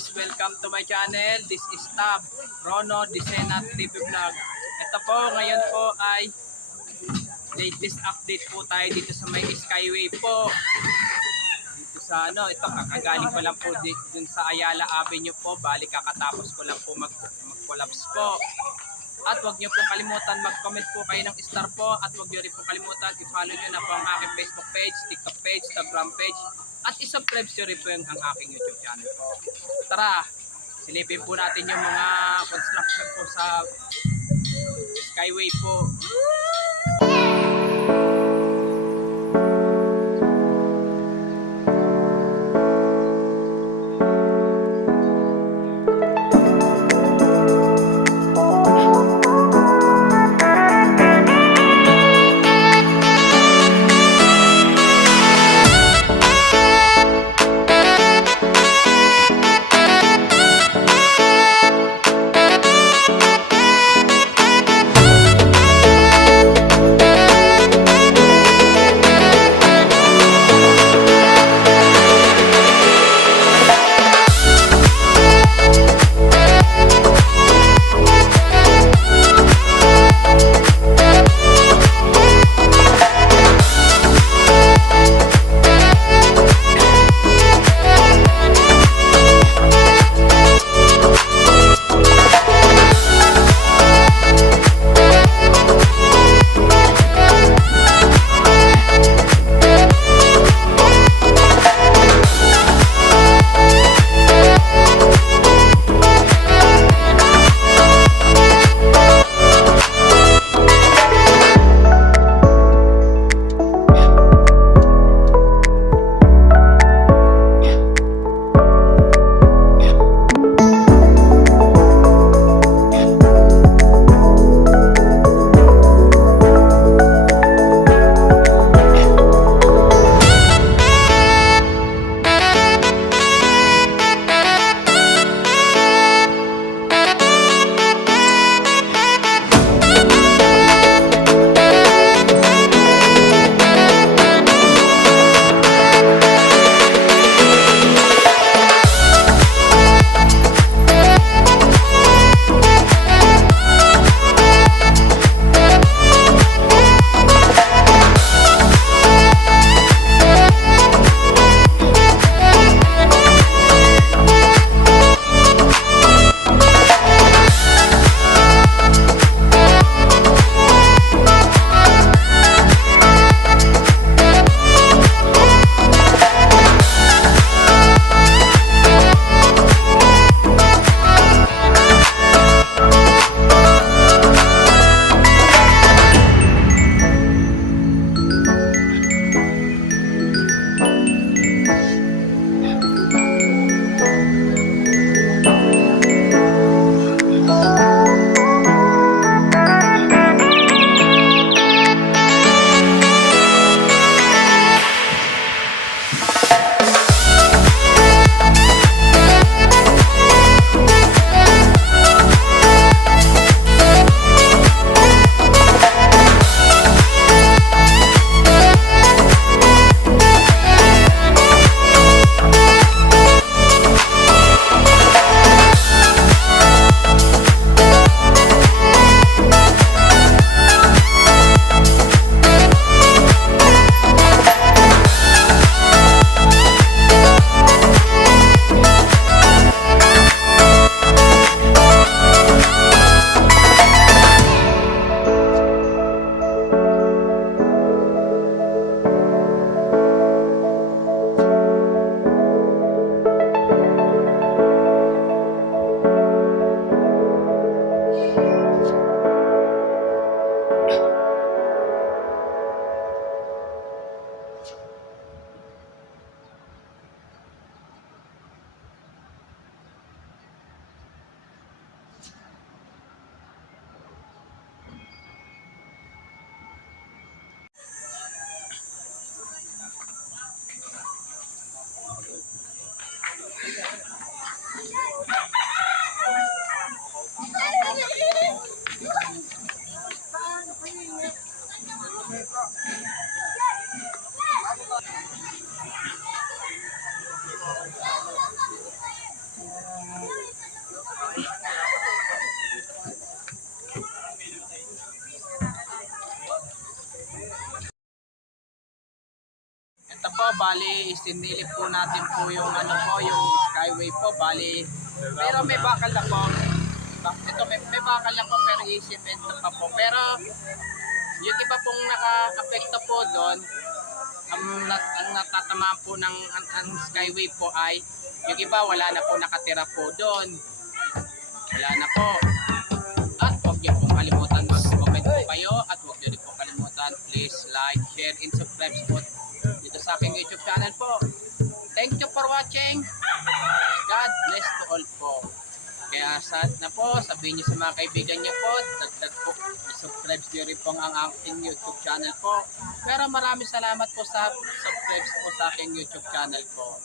guys, welcome to my channel. This is Tab, Rono Disena TV Vlog. Ito po, ngayon po ay latest update po tayo dito sa may Skyway po. Dito sa ito kakagaling ko lang po dun sa Ayala Avenue po. Bali kakatapos ko lang po mag-collapse po. At huwag niyo pong kalimutan mag-comment po kayo ng star po. At huwag niyo rin pong kalimutan i-follow niyo na po ang aking Facebook page, TikTok page, Instagram page. At isubscribe niyo rin po ang aking YouTube channel po. Tara, silipin po natin yung mga construction po sa Skyway po. bali isinilip po natin po yung ano po, yung skyway po, bali pero may bakal na po. Ito may bakal lang po pero i-cemento pa po. Pero yung iba pong naka-apekto po doon, ang natatamaan po ng ang skyway po ay yung iba wala na po nakatira po doon. Wala na po. At huwag niyo pong kalimutan mag-comment po kayo at huwag niyo rin po kalimutan please like, share, and subscribe po dito sa aking YouTube channel po. Thank you for watching. God bless to all po. Kaya sana po, sabihin niyo sa mga kaibigan niyo po, dagdag po, subscribe niyo rin po ang aking YouTube channel po. Pero maraming salamat po sa subscribe po sa aking YouTube channel po.